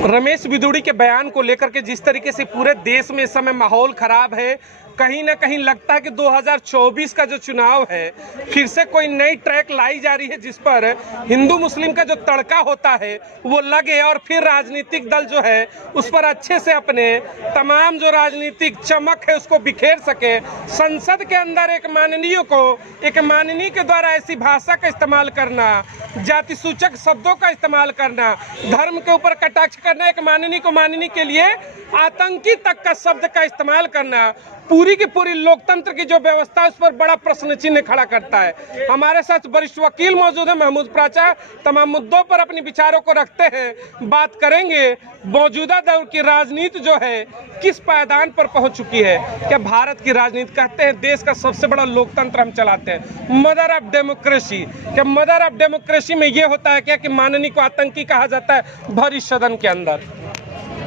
रमेश बिदुड़ी के बयान को लेकर के जिस तरीके से पूरे देश में इस समय माहौल खराब है, कहीं ना कहीं लगता है कि 2024 का जो चुनाव है फिर से कोई नई ट्रैक लाई जा रही है जिस पर हिंदू मुस्लिम का जो तड़का होता है वो लगे और फिर राजनीतिक दल जो है उस पर अच्छे से अपने तमाम जो राजनीतिक चमक है उसको बिखेर सके। संसद के अंदर एक माननीय के द्वारा ऐसी भाषा का इस्तेमाल करना, जाति सूचक शब्दों का इस्तेमाल करना, धर्म के ऊपर कटाक्ष करना, एक माननीय के लिए आतंकी तक का शब्द का इस्तेमाल करना पूरी की पूरी लोकतंत्र की जो व्यवस्था है उस पर बड़ा प्रश्न चिन्ह खड़ा करता है। हमारे साथ वरिष्ठ वकील मौजूद है महमूद प्राचा, तमाम मुद्दों पर अपने विचारों को रखते हैं। बात करेंगे मौजूदा दौर की राजनीति जो है किस पायदान पर पहुंच चुकी है। क्या भारत की राजनीति, कहते हैं देश का सबसे बड़ा लोकतंत्र हम चलाते हैं, मदर ऑफ डेमोक्रेसी, क्या मदर ऑफ डेमोक्रेसी में ये होता है क्या कि माननीय को आतंकी कहा जाता है भरी सदन के अंदर?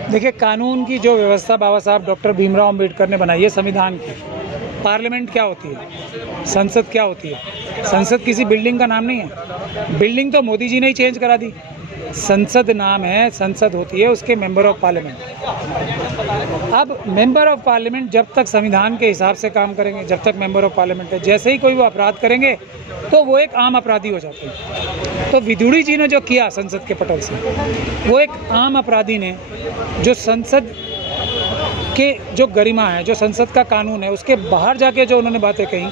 देखिए, कानून की जो व्यवस्था बाबा साहब डॉक्टर भीमराव अंबेडकर ने बनाई है, संविधान की, पार्लियामेंट क्या होती है, संसद क्या होती है। संसद किसी बिल्डिंग का नाम नहीं है, बिल्डिंग तो मोदी जी ने ही चेंज करा दी। संसद नाम है, संसद होती है उसके मेंबर ऑफ पार्लियामेंट। अब मेंबर ऑफ पार्लियामेंट जब तक संविधान के हिसाब से काम करेंगे, जब तक मेंबर ऑफ पार्लियामेंट है, जैसे ही कोई वो अपराध करेंगे तो वो एक आम अपराधी हो जाते हैं। तो विदुड़ी जी ने जो किया संसद के पटल से, वो एक आम अपराधी ने जो संसद के जो गरिमा है, जो संसद का कानून है, उसके बाहर जाके जो उन्होंने बातें कही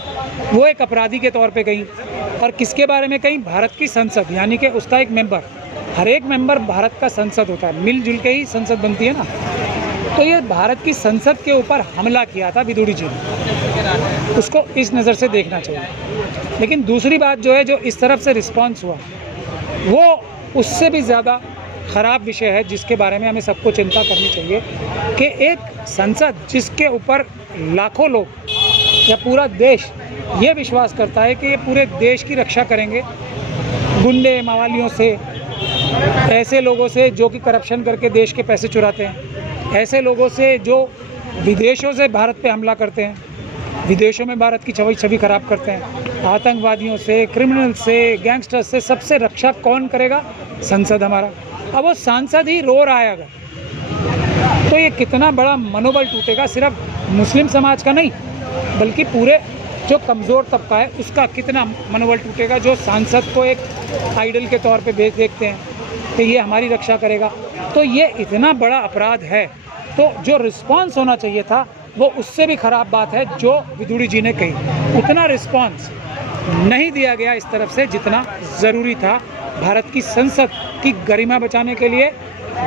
वो एक अपराधी के तौर पे कही। और किसके बारे में कही? भारत की संसद, यानी कि उसका एक मेंबर, हर एक मेंबर भारत का संसद होता है, मिलजुल के ही संसद बनती है ना। तो ये भारत की संसद के ऊपर हमला किया था विदुड़ी जी ने, उसको इस नज़र से देखना चाहिए। लेकिन दूसरी बात जो है, जो इस तरफ से रिस्पॉन्स हुआ वो उससे भी ज़्यादा ख़राब विषय है जिसके बारे में हमें सबको चिंता करनी चाहिए कि एक संसद जिसके ऊपर लाखों लोग या पूरा देश ये विश्वास करता है कि ये पूरे देश की रक्षा करेंगे गुंडे मावालियों से, ऐसे लोगों से जो कि करप्शन करके देश के पैसे चुराते हैं, ऐसे लोगों से जो विदेशों से भारत पे हमला करते हैं, विदेशों में भारत की छवि खराब करते हैं, आतंकवादियों से, क्रिमिनल से, गैंगस्टर से, सबसे रक्षा कौन करेगा? संसद हमारा। अब वो सांसद ही रो रहा है अगर, तो ये कितना बड़ा मनोबल टूटेगा, सिर्फ मुस्लिम समाज का नहीं बल्कि पूरे जो कमज़ोर तबका है उसका कितना मनोबल टूटेगा, जो सांसद को एक आइडल के तौर पे देखते हैं कि ये हमारी रक्षा करेगा। तो ये इतना बड़ा अपराध है, तो जो रिस्पांस होना चाहिए था वो उससे भी ख़राब बात है जो विदुड़ी जी ने कही। उतना रिस्पांस नहीं दिया गया इस तरफ से जितना ज़रूरी था भारत की संसद की गरिमा बचाने के लिए,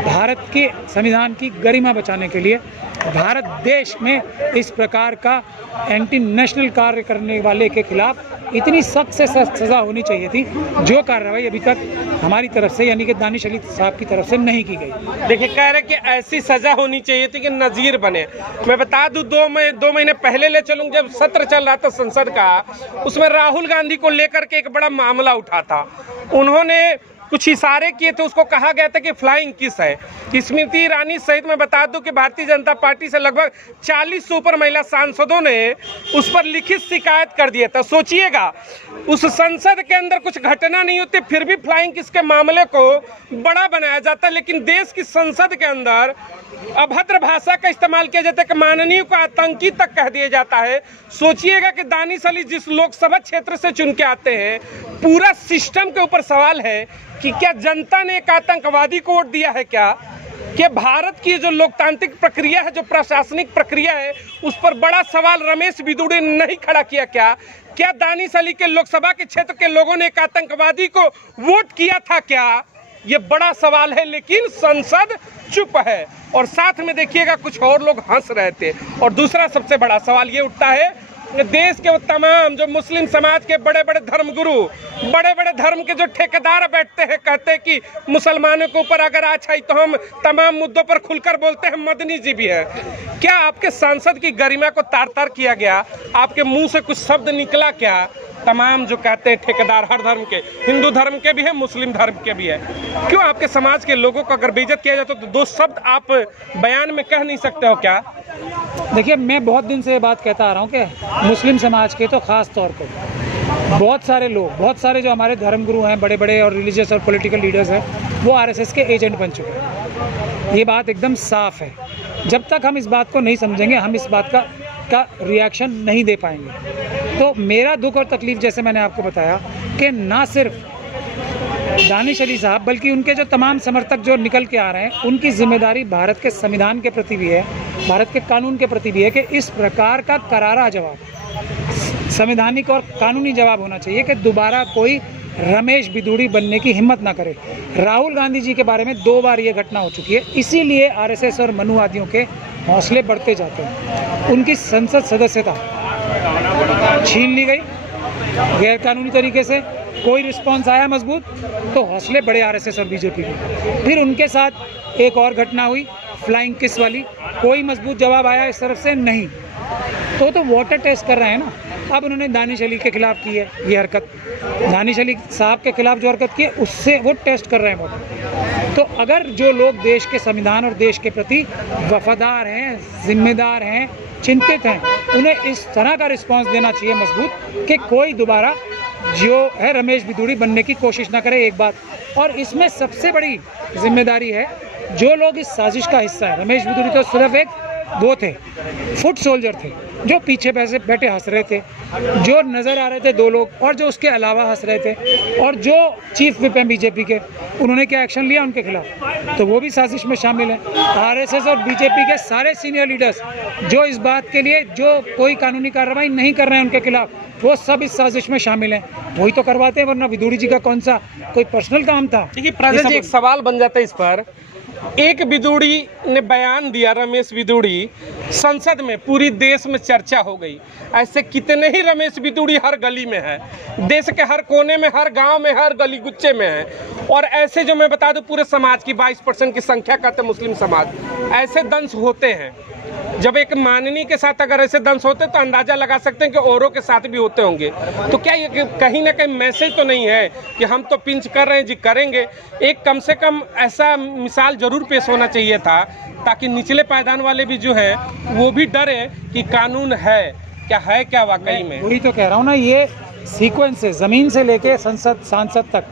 भारत के संविधान की गरिमा बचाने के लिए। भारत देश में इस प्रकार का एंटी नेशनल कार्य करने वाले के खिलाफ इतनी सख्त से सख्त सज़ा होनी चाहिए थी, जो कार्रवाई अभी तक हमारी तरफ से यानी कि दानिश अली साहब की तरफ से नहीं की गई। देखिए, कह रहे कि ऐसी सज़ा होनी चाहिए थी कि नज़ीर बने। मैं बता दूं, दो महीने पहले ले चलूँ, जब सत्र चल रहा था संसद का, उसमें राहुल गांधी को लेकर के एक बड़ा मामला उठा था। उन्होंने कुछ इशारे किए थे, उसको कहा गया था कि फ्लाइंग किस है। स्मृति ईरानी सहित मैं बता दूं कि भारतीय जनता पार्टी से लगभग 40 से ऊपर महिला सांसदों ने उस पर लिखित शिकायत कर दिया था। सोचिएगा, उस संसद के अंदर कुछ घटना नहीं होती फिर भी फ्लाइंग किस के मामले को बड़ा बनाया जाता है। लेकिन देश की संसद के अंदर अभद्र भाषा का इस्तेमाल किया जाता है कि माननीय को आतंकी तक कह दिया जाता है। सोचिएगा कि दानिश अली जिस लोकसभा क्षेत्र से चुन के आते हैं, पूरा सिस्टम के ऊपर सवाल है कि क्या जनता ने एक आतंकवादी को वोट दिया है? क्या भारत की जो लोकतांत्रिक प्रक्रिया है, जो प्रशासनिक प्रक्रिया है, उस पर बड़ा सवाल रमेश बिदुड़ी ने नहीं खड़ा किया? क्या दानिश अली के लोकसभा के क्षेत्र के लोगों ने एक आतंकवादी को वोट किया था? क्या ये बड़ा सवाल है। लेकिन संसद चुप है और साथ में देखिएगा कुछ और लोग हंस रहे थे। और दूसरा सबसे बड़ा सवाल ये उठता है कि देश के वो तमाम जो मुस्लिम समाज के बड़े बड़े धर्मगुरु, बड़े बड़े धर्म के जो ठेकेदार बैठते हैं, कहते हैं कि मुसलमानों के ऊपर अगर आज है तो हम तमाम मुद्दों पर खुलकर बोलते हैं, मदनी जी भी है। क्या आपके सांसद की गरिमा को तार तार किया गया? आपके मुंह से कुछ शब्द निकला क्या? तमाम जो कहते हैं ठेकेदार, हर धर्म के, हिंदू धर्म के भी है, मुस्लिम धर्म के भी है, क्यों आपके समाज के लोगों को अगर बेइज्जत किया जाए तो दो शब्द आप बयान में कह नहीं सकते हो क्या? देखिए, मैं बहुत दिन से ये बात कहता आ रहा हूँ कि मुस्लिम समाज के तो ख़ास तौर पर बहुत सारे लोग, बहुत सारे जो हमारे धर्मगुरु हैं, बड़े बड़े और रिलीजियस और पॉलिटिकल लीडर्स हैं, वो आरएसएस के एजेंट बन चुके हैं। ये बात एकदम साफ है। जब तक हम इस बात को नहीं समझेंगे, हम इस बात का रिएक्शन नहीं दे पाएंगे। तो मेरा दुख और तकलीफ़, जैसे मैंने आपको बताया, कि ना सिर्फ दानिश अली साहब बल्कि उनके जो तमाम समर्थक जो निकल के आ रहे हैं, उनकी जिम्मेदारी भारत के संविधान के प्रति भी है, भारत के कानून के प्रति भी है कि इस प्रकार का करारा जवाब, संवैधानिक और कानूनी जवाब होना चाहिए कि दोबारा कोई रमेश बिधूड़ी बनने की हिम्मत ना करे। राहुल गांधी जी के बारे में 2 बार ये घटना हो चुकी है, इसीलिए आरएसएस और मनुवादियों के हौसले बढ़ते जाते हैं। उनकी संसद सदस्यता छीन ली गई गैरकानूनी तरीके से, कोई रिस्पांस आया मजबूत, तो हौसले बढ़े आरएसएस और बीजेपी के। फिर उनके साथ एक और घटना हुई फ्लाइंग किस वाली, कोई मजबूत जवाब आया इस तरफ से नहीं, तो वाटर टेस्ट कर रहे हैं ना। अब उन्होंने दानिश अली के खिलाफ की है ये हरकत, दानिश अली साहब के खिलाफ जो हरकत की है उससे वो टेस्ट कर रहे हैं वाटर। तो अगर जो लोग देश के संविधान और देश के प्रति वफादार हैं, जिम्मेदार हैं, चिंतित हैं, उन्हें इस तरह का रिस्पांस देना चाहिए मजबूत कि कोई दोबारा जो है रमेश बिधूड़ी बनने की कोशिश ना करे, एक बात। और इसमें सबसे बड़ी जिम्मेदारी है जो लोग इस साजिश का हिस्सा है। रमेश बिधूड़ी तो सिर्फ एक वो थे, फुट सोल्जर थे, जो पीछे बैठे हंस रहे थे, जो नज़र आ रहे थे 2 लोग, और जो उसके अलावा हंस रहे थे, और जो चीफ विप हैं बीजेपी के, उन्होंने क्या एक्शन लिया उनके खिलाफ, तो वो भी साजिश में शामिल हैं। आरएसएस और बीजेपी के सारे सीनियर लीडर्स जो इस बात के लिए जो कोई कानूनी कार्रवाई नहीं कर रहे हैं उनके खिलाफ, वो सब इस साजिश में शामिल हैं। वही तो करवाते हैं, वरना बिधूड़ी जी का कौन सा कोई पर्सनल काम था। देखिए प्रज्वल जी, एक सवाल बन जाता है इस पर। एक बिधूड़ी ने बयान दिया, रमेश बिधूड़ी, संसद में पूरी देश में चर्चा हो गई। ऐसे कितने ही रमेश बिधूड़ी हर गली में है, देश के हर कोने में, हर गांव में, हर गली गुच्चे में है। और ऐसे जो मैं बता दूं पूरे समाज की 22% की संख्या कहते मुस्लिम समाज, ऐसे दंश होते हैं। जब एक माननीय के साथ अगर ऐसे दंश होते तो अंदाजा लगा सकते हैं कि औरों के साथ भी होते होंगे। तो क्या ये कहीं ना कहीं मैसेज तो नहीं है कि हम तो पिंच कर रहे हैं जी, करेंगे? एक कम से कम ऐसा मिसाल जरूर पेश होना चाहिए था, ताकि निचले पायदान वाले भी जो है वो भी डरे कि कानून है क्या वाकई में। वही तो कह रहा हूँ ना, ये सीक्वेंस है, ज़मीन से लेके सांसद तक,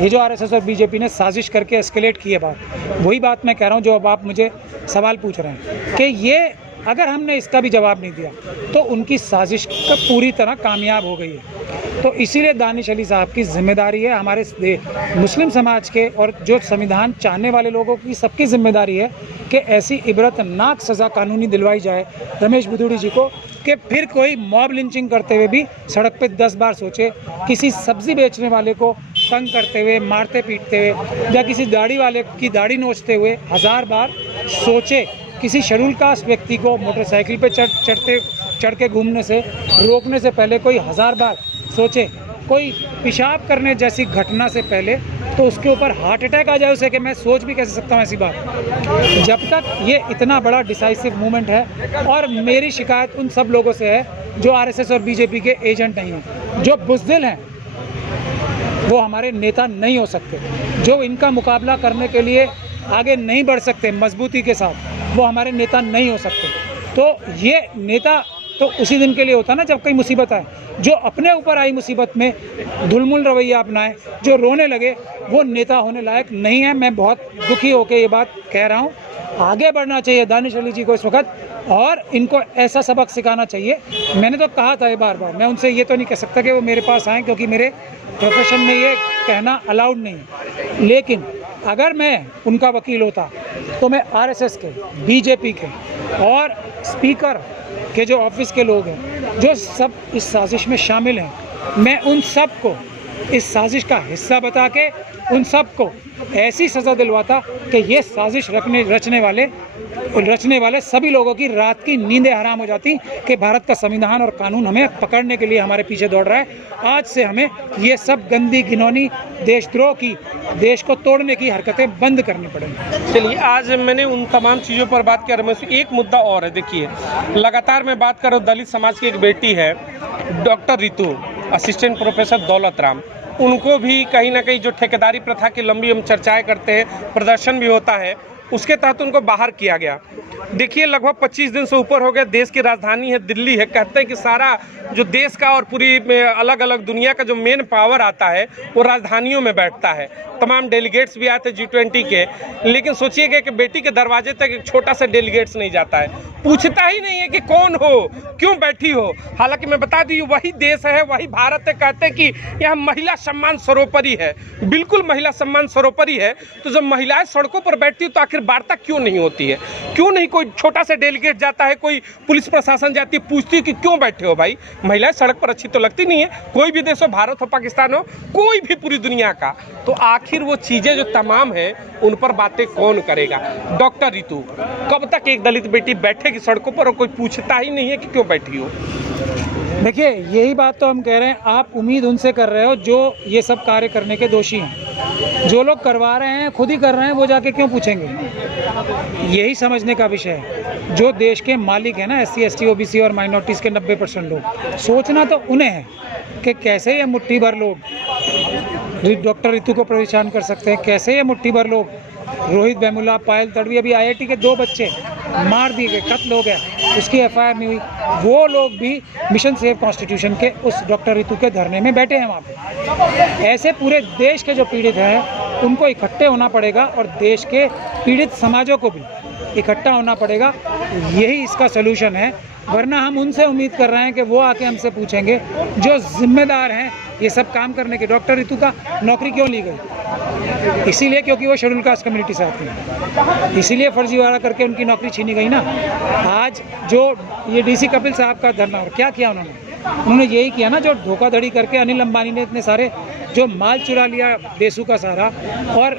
ये जो आरएसएस और बीजेपी ने साजिश करके एस्केलेट की है बात, वही बात मैं कह रहा हूँ जो अब आप मुझे सवाल पूछ रहे हैं कि ये अगर हमने इसका भी जवाब नहीं दिया तो उनकी साजिश का पूरी तरह कामयाब हो गई है। तो इसीलिए दानिश अली साहब की जिम्मेदारी है, हमारे मुस्लिम समाज के और जो संविधान चाहने वाले लोगों की सबकी जिम्मेदारी है कि ऐसी इबरतनाक सज़ा कानूनी दिलवाई जाए रमेश बिधूड़ी जी को कि फिर कोई मॉब लिंचिंग करते हुए भी सड़क पे 10 बार सोचे, किसी सब्ज़ी बेचने वाले को तंग करते हुए, मारते पीटते हुए, या किसी दाढ़ी वाले की दाढ़ी नोचते हुए 1000 बार सोचे, किसी शेड्यूल कास्ट व्यक्ति को मोटरसाइकिल पे चढ़ के घूमने से रोकने से पहले कोई 1000 बार सोचे, कोई पेशाब करने जैसी घटना से पहले तो उसके ऊपर हार्ट अटैक आ जाए उसे कि मैं सोच भी कैसे सकता हूँ ऐसी बात। जब तक ये इतना बड़ा डिसाइसिव मूवमेंट है, और मेरी शिकायत उन सब लोगों से है जो आरएसएस और बीजेपी के एजेंट नहीं हैं, जो बुज़दिल हैं, वो हमारे नेता नहीं हो सकते, जो इनका मुकाबला करने के लिए आगे नहीं बढ़ सकते मजबूती के साथ, वो हमारे नेता नहीं हो सकते। तो ये नेता तो उसी दिन के लिए होता ना जब कोई मुसीबत आए, जो अपने ऊपर आई मुसीबत में धुलमुल रवैया अपनाए, जो रोने लगे, वो नेता होने लायक नहीं है। मैं बहुत दुखी होकर ये बात कह रहा हूँ। आगे बढ़ना चाहिए दानिश अली जी को इस वक्त, और इनको ऐसा सबक सिखाना चाहिए। मैंने तो कहा था ये बार, मैं उनसे ये तो नहीं कह सकता कि वो मेरे पास आएँ, क्योंकि मेरे प्रोफेशन में ये कहना अलाउड नहीं है, लेकिन अगर मैं उनका वकील होता तो मैं आरएसएस के, बीजेपी के और स्पीकर के जो ऑफिस के लोग हैं, जो सब इस साजिश में शामिल हैं, मैं उन सब को इस साजिश का हिस्सा बता के उन सब को ऐसी सज़ा दिलवाता कि ये साजिश रचने वाले सभी लोगों की रात की नींदें हराम हो जाती कि भारत का संविधान और कानून हमें पकड़ने के लिए हमारे पीछे दौड़ रहा है। आज से हमें ये सब गंदी घिनौनी देशद्रोह की, देश को तोड़ने की हरकतें बंद करनी पड़ेंगी। चलिए, आज मैंने उन तमाम चीज़ों पर बात किया। रमेश, एक मुद्दा और है। देखिए, लगातार मैं बात कर रहा हूँ, दलित समाज की एक बेटी है doctor Ritu, assistant professor Daulat Ram, उनको भी कहीं ना कहीं जो ठेकेदारी प्रथा की लंबी हम चर्चाएं करते हैं, प्रदर्शन भी होता है, उसके तहत उनको बाहर किया गया। देखिए लगभग 25 दिन से ऊपर हो गया, देश की राजधानी है दिल्ली है, कहते हैं कि सारा जो देश का और पूरी अलग अलग दुनिया का जो मेन पावर आता है वो राजधानियों में बैठता है। तमाम डेलीगेट्स भी आते G20 के, लेकिन सोचिएगा कि बेटी के दरवाजे तक एक छोटा सा डेलीगेट्स नहीं जाता है, पूछता ही नहीं है कि कौन हो, क्यों बैठी हो। हालांकि मैं बता दूं वही देश है, वही भारत है, कहते हैं कि यहाँ महिला सम्मान सर्वोपरि है। बिल्कुल महिला सम्मान सर्वोपरि है, तो जब महिलाएं सड़कों पर बैठती है तो आखिर वार्ता क्यों नहीं होती है? क्यों नहीं कोई छोटा सा डेलीगेट जाता है, कोई पुलिस प्रशासन जाती है, पूछती है कि क्यों बैठे हो भाई? महिलाएं सड़क पर अच्छी तो लगती नहीं है, कोई भी देश हो, भारत हो, पाकिस्तान हो, कोई भी पूरी दुनिया का। तो आखिर वो चीज़ें जो तमाम हैं उन पर बातें कौन करेगा? डॉक्टर रितु, कब तक एक दलित बेटी बैठेगी सड़कों पर और कोई पूछता ही नहीं है कि क्यों बैठी हो? देखिए यही बात तो हम कह रहे हैं, आप उम्मीद उनसे कर रहे हो जो ये सब कार्य करने के दोषी हैं। जो लोग करवा रहे हैं, खुद ही कर रहे हैं, वो जाके क्यों पूछेंगे? यही समझने का विषय है। जो देश के मालिक हैं ना, SC ST OBC और माइनॉरिटीज़ के 90% लोग, सोचना तो उन्हें है कि कैसे ये मुट्ठी भर लोग डॉक्टर रितु को परेशान कर सकते हैं, कैसे ये मुट्ठी भर लोग रोहित वेमुला, पायल तड़वी, अभी IIT के 2 बच्चे मार दिए गए, कत्ल हो गया, उसकी FIR नहीं हुई, वो लोग भी मिशन सेव कॉन्स्टिट्यूशन के उस डॉक्टर रितु के धरने में बैठे हैं वहाँ पे। ऐसे पूरे देश के जो पीड़ित हैं उनको इकट्ठे होना पड़ेगा और देश के पीड़ित समाजों को भी इकट्ठा होना पड़ेगा, यही इसका सलूशन है। वरना हम उनसे उम्मीद कर रहे हैं कि वो आके हमसे पूछेंगे जो जिम्मेदार हैं ये सब काम करने के। डॉक्टर रितु का नौकरी क्यों ली गई? इसीलिए क्योंकि वो शेड्यूल कास्ट कम्युनिटी से आती है, इसीलिए फर्जीवाड़ा करके उनकी नौकरी छीनी गई ना। आज जो ये DC कपिल साहब का धरना, और क्या किया उन्होंने यही किया ना, जो धोखाधड़ी करके अनिल अंबानी ने इतने सारे जो माल चुरा लिया देशों का सारा, और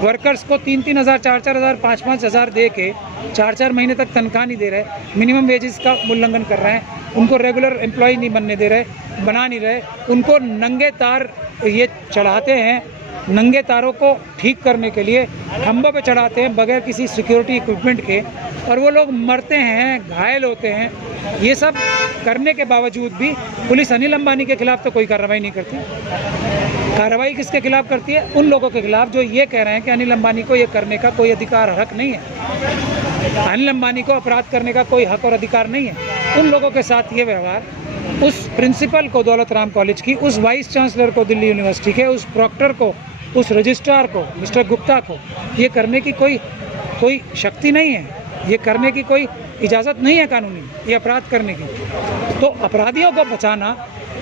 वर्कर्स को 3-3 हज़ार, 4-4 हज़ार, 5-5 हज़ार दे के 4-4 महीने तक तनख्वाह नहीं दे रहे, मिनिमम वेजेस का उल्लंघन कर रहे हैं, उनको रेगुलर एम्प्लॉय नहीं बनने दे रहे, बना नहीं रहे, उनको नंगे तार ये चढ़ाते हैं, नंगे तारों को ठीक करने के लिए खंभों पे चढ़ाते हैं बगैर किसी सिक्योरिटी इक्विपमेंट के, और वो लोग मरते हैं, घायल होते हैं। ये सब करने के बावजूद भी पुलिस अनिल अंबानी के खिलाफ तो कोई कार्रवाई नहीं करती। कार्रवाई किसके खिलाफ करती है? उन लोगों के खिलाफ जो ये कह रहे हैं कि अनिल अंबानी को ये करने का कोई अधिकार हक नहीं है, अनिल अंबानी को अपराध करने का कोई हक और अधिकार नहीं है। उन लोगों के साथ ये व्यवहार, उस प्रिंसिपल को दौलत राम कॉलेज की, उस वाइस चांसलर को दिल्ली यूनिवर्सिटी के, उस प्रॉक्टर को, उस रजिस्ट्रार को, मिस्टर गुप्ता को ये करने की कोई शक्ति नहीं है, ये करने की कोई इजाज़त नहीं है कानूनी, ये अपराध करने की। तो अपराधियों को बचाना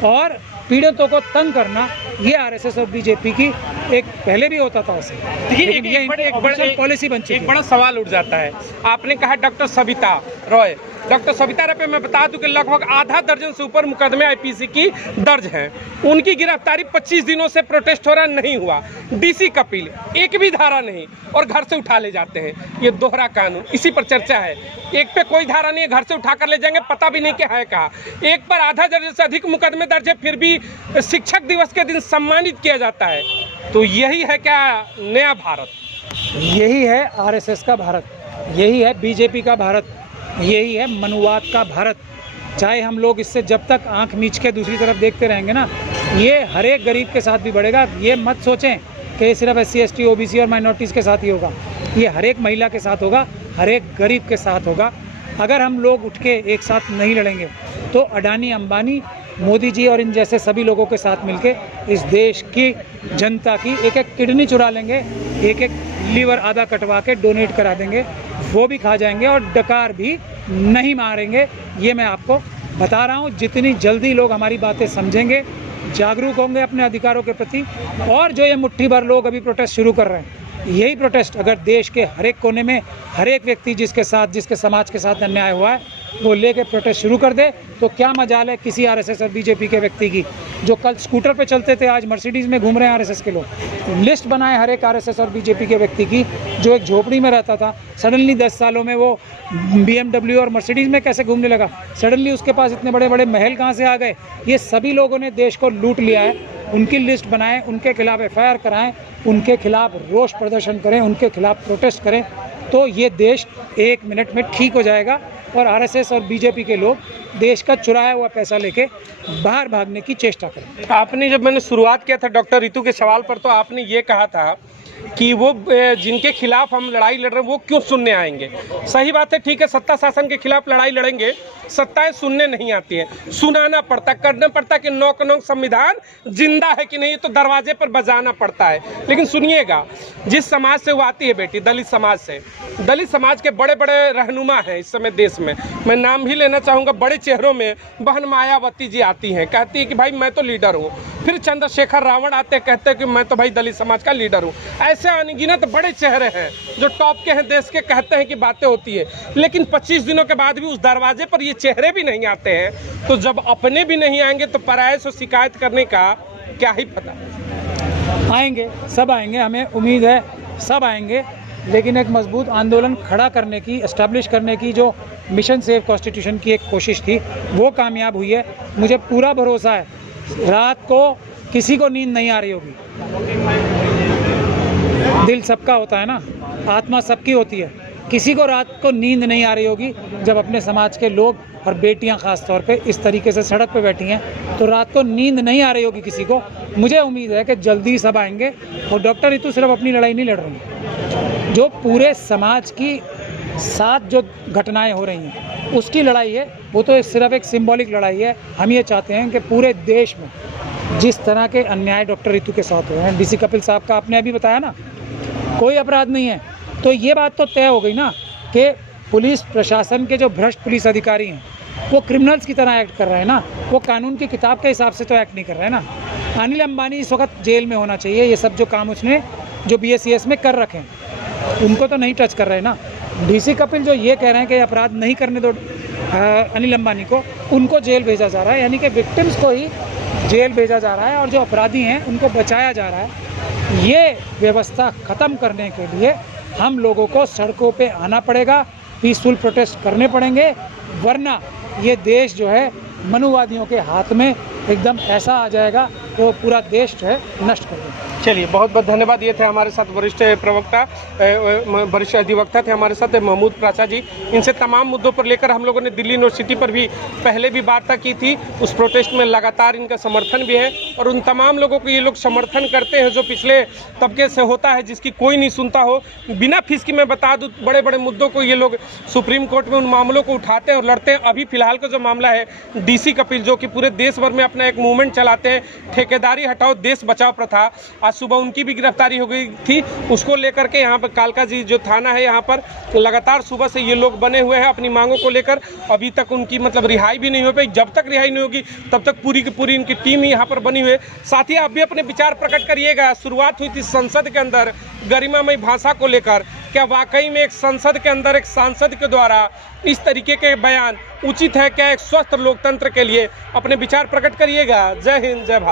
और पीड़ितों को तंग करना ये RSS और BJP की एक पहले भी होता था ऐसे, लेकिन ये एक पॉलिसी बन चुकी है। एक बड़ा सवाल उठ जाता है, आपने कहा डॉक्टर सविता रॉय, डॉक्टर सविता रॉय पे मैं बता दूं कि लगभग आधा दर्जन से ऊपर मुकदमे IPC की दर्ज हैं। उनकी गिरफ्तारी 25 दिनों से प्रोटेस्ट हो रहा नहीं हुआ। DC कपिल एक भी धारा नहीं और घर से उठा ले जाते हैं। ये दोहरा कानून, इसी पर चर्चा है। एक पे कोई धारा नहीं है, घर से उठा कर ले जाएंगे, पता भी नहीं क्या है कहा। एक पर आधा दर्जन से अधिक मुकदमे दर्ज है, फिर भी शिक्षक दिवस के दिन सम्मानित किया जाता है। तो यही है क्या नया भारत? यही है RSS का भारत, यही है BJP का भारत, यही है मनुवाद का भारत। चाहे हम लोग इससे जब तक आंख मीच के दूसरी तरफ देखते रहेंगे ना, ये हर एक गरीब के साथ भी बढ़ेगा। ये मत सोचें कि ये सिर्फ SC ST OBC और माइनॉरिटीज़ के साथ ही होगा, ये हर एक महिला के साथ होगा, हर एक गरीब के साथ होगा। अगर हम लोग उठ के एक साथ नहीं लड़ेंगे तो अडानी, अंबानी, मोदी जी और इन जैसे सभी लोगों के साथ मिलके इस देश की जनता की एक एक किडनी चुरा लेंगे, एक एक लीवर आधा कटवा के डोनेट करा देंगे, वो भी खा जाएंगे और डकार भी नहीं मारेंगे। ये मैं आपको बता रहा हूँ। जितनी जल्दी लोग हमारी बातें समझेंगे, जागरूक होंगे अपने अधिकारों के प्रति, और जो ये मुट्ठी भर लोग अभी प्रोटेस्ट शुरू कर रहे हैं, यही प्रोटेस्ट अगर देश के हर एक कोने में हर एक व्यक्ति जिसके समाज के साथ अन्याय हुआ है वो लेके प्रोटेस्ट शुरू कर दे, तो क्या मजाल है किसी RSS और BJP के व्यक्ति की जो कल स्कूटर पे चलते थे आज मर्सिडीज़ में घूम रहे हैं RSS के लोग। लिस्ट बनाए हर एक RSS और BJP के व्यक्ति की जो एक झोपड़ी में रहता था, सडनली 10 सालों में वो BMW और मर्सिडीज़ में कैसे घूमने लगा, सडनली उसके पास इतने बड़े बड़े महल कहाँ से आ गए। ये सभी लोगों ने देश को लूट लिया है। उनकी लिस्ट बनाएं, उनके खिलाफ FIR कराएं, उनके खिलाफ रोष प्रदर्शन करें, उनके खिलाफ प्रोटेस्ट करें, तो ये देश 1 मिनट में ठीक हो जाएगा और RSS और BJP के लोग देश का चुराया हुआ पैसा लेके बाहर भागने की चेष्टा करें। आपने जब मैंने शुरुआत किया था डॉक्टर रितु के सवाल पर, तो आपने ये कहा था कि वो जिनके खिलाफ हम लड़ाई लड़ रहे हैं वो क्यों सुनने आएंगे। सही बात है, ठीक है, सत्ता शासन के खिलाफ लड़ाई लड़ेंगे, सत्ताएं सुनने नहीं आती हैं, सुनाना पड़ता, करना पड़ता कि नौक नौक संविधान जिंदा है कि नहीं, तो दरवाजे पर बजाना पड़ता है। लेकिन सुनिएगा, जिस समाज से वो आती है बेटी, दलित समाज से, दलित समाज के बड़े बड़े रहनुमा हैं इस समय देश में, मैं नाम भी लेना चाहूँगा, बड़े चेहरों में बहन मायावती जी आती हैं, कहती है कि भाई मैं तो लीडर हूँ। फिर चंद्रशेखर रावण आते हैं, कहते हैं कि मैं तो भाई दलित समाज का लीडर हूँ। ऐसे अनगिनत बड़े चेहरे हैं जो टॉप के हैं देश के, कहते हैं कि बातें होती है, लेकिन 25 दिनों के बाद भी उस दरवाजे पर ये चेहरे भी नहीं आते हैं। तो जब अपने भी नहीं आएंगे तो पराये से शिकायत करने का क्या ही पता। आएंगे, सब आएंगे, हमें उम्मीद है सब आएंगे, लेकिन एक मजबूत आंदोलन खड़ा करने की, एस्टैब्लिश करने की जो मिशन सेव कॉन्स्टिट्यूशन की एक कोशिश थी वो कामयाब हुई है। मुझे पूरा भरोसा है रात को किसी को नींद नहीं आ रही होगी। दिल सबका होता है ना, आत्मा सबकी होती है, किसी को रात को नींद नहीं आ रही होगी जब अपने समाज के लोग और बेटियां ख़ास तौर पे इस तरीके से सड़क पे बैठी हैं, तो रात को नींद नहीं आ रही होगी किसी को। मुझे उम्मीद है कि जल्दी सब आएंगे। और डॉक्टर रितु सिर्फ अपनी लड़ाई नहीं लड़ रही, जो पूरे समाज की साथ जो घटनाएं हो रही हैं उसकी लड़ाई है। वो तो सिर्फ एक सिंबॉलिक लड़ाई है। हम ये चाहते हैं कि पूरे देश में जिस तरह के अन्याय डॉक्टर रितु के साथ हुए हैं, डीसी कपिल साहब का आपने अभी बताया ना, कोई अपराध नहीं है, तो ये बात तो तय हो गई ना कि पुलिस प्रशासन के जो भ्रष्ट पुलिस अधिकारी हैं वो क्रिमिनल्स की तरह एक्ट कर रहे हैं ना, वो कानून की किताब के हिसाब से तो एक्ट नहीं कर रहे हैं ना। अनिल अंबानी इस वक्त जेल में होना चाहिए। ये सब जो काम उसने जो BSES में कर रखे हैं उनको तो नहीं टच कर रहे ना। डीसी कपिल जो ये कह रहे हैं कि अपराध नहीं करने दो अनिल अंबानी को, उनको जेल भेजा जा रहा है, यानी कि विक्टिम्स को ही जेल भेजा जा रहा है और जो अपराधी हैं उनको बचाया जा रहा है। ये व्यवस्था ख़त्म करने के लिए हम लोगों को सड़कों पे आना पड़ेगा, पीसफुल प्रोटेस्ट करने पड़ेंगे, वरना ये देश जो है मनुवादियों के हाथ में एकदम ऐसा आ जाएगा कि वो पूरा देश जो है नष्ट कर देगा। चलिए, बहुत बहुत धन्यवाद। ये थे हमारे साथ वरिष्ठ प्रवक्ता, वरिष्ठ अधिवक्ता थे हमारे साथ महमूद प्राचा जी। इनसे तमाम मुद्दों पर लेकर हम लोगों ने दिल्ली यूनिवर्सिटी पर भी पहले भी वार्ता की थी। उस प्रोटेस्ट में लगातार इनका समर्थन भी है और उन तमाम लोगों को ये लोग समर्थन करते हैं जो पिछले तबके से होता है, जिसकी कोई नहीं सुनता हो। बिना फीस की मैं बता दूँ, बड़े बड़े मुद्दों को ये लोग सुप्रीम कोर्ट में उन मामलों को उठाते हैं और लड़ते हैं। अभी फिलहाल का जो मामला है डीसी कपिल, जो कि पूरे देश भर में अपना एक मूवमेंट चलाते हैं, ठेकेदारी हटाओ देश बचाओ प्रथा, आज सुबह उनकी भी गिरफ्तारी हो गई थी। उसको लेकर के यहाँ पर कालका जी जो थाना है, यहाँ पर लगातार सुबह से ये लोग बने हुए हैं अपनी मांगों को लेकर। अभी तक उनकी मतलब रिहाई भी नहीं हो पाई। जब तक रिहाई नहीं होगी तब तक पूरी की पूरी इनकी टीम यहाँ पर बनी हुई है। साथ ही आप भी अपने विचार प्रकट करिएगा। शुरुआत हुई थी संसद के अंदर गरिमामय भाषा को लेकर, क्या वाकई में एक संसद के अंदर एक सांसद के द्वारा इस तरीके के बयान उचित है? क्या एक स्वस्थ लोकतंत्र के लिए? अपने विचार प्रकट करिएगा। जय हिंद, जय भारत।